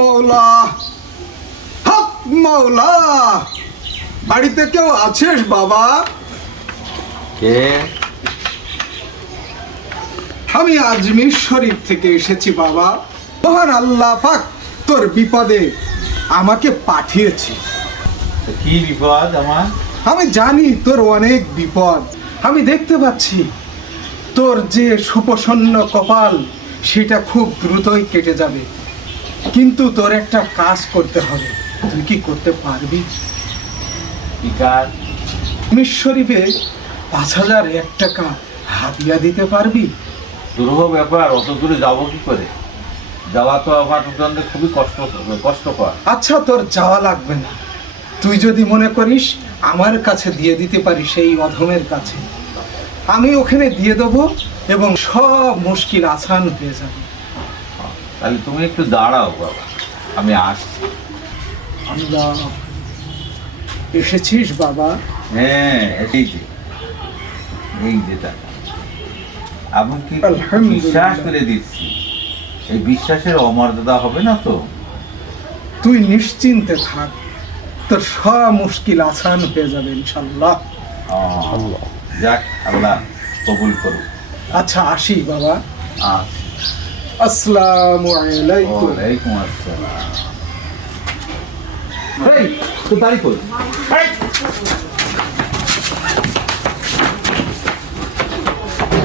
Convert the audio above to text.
মৌলা, হক মৌলা, বাড়িতে কেউ আছিস বাবা? কে? আমি আজমির শরীফ থেকে এসেছি বাবা। মহান আল্লাহ পাক তোর বিপদে আমাকে পাঠিয়েছে। কি বিপদ আমার? আমি জানি তোর অনেক বিপদ। আমি দেখতে পাচ্ছি তোর যে সুপ্রসন্ন কপাল সেটা খুব দ্রুতই কেটে যাবে, কিন্তু তোর একটা কাজ করতে হবে। তুই কি করতে পারবি? কি কাজ? আজমির শরীফে ৫,০০০ টাকা হাদিয়া দিতে পারবি? দুরূহ ব্যাপার, অত দূরে যাবো কি করে? যাওয়া তো আমার জন্য খুবই কষ্টকর। আচ্ছা, তোর যাওয়া লাগবে না। তুই যদি মনে করিস আমার কাছে দিয়ে দিতে পারি, সেই অধমের কাছে, আমি ওখানে দিয়ে দেবো এবং সব মুশকিল আসান হয়ে যাবে। তাহলে তুমি একটু দাঁড়াও বাবা, আমি আসছি। আল্লাহ, এসেছিস বাবা? হ্যাঁ, এই যে টাকা এমনকি আলহামদুলিল্লাহ। বিশ্বাস করে দিচ্ছি, এই বিশ্বাসের অমর্যাদা হবে না তো? তুই নিশ্চিন্তে থাক, তোর সব মুশকিল আসান হয়ে যাবে ইনশাল্লাহ। যাক, আল্লাহ কবুল করুক। আচ্ছা, আসি বাবা। আচ্ছা। আসসালামু আলাইকুম। ওয়ালাইকুম আসসালাম। এই, তো দাঁড়ি কই?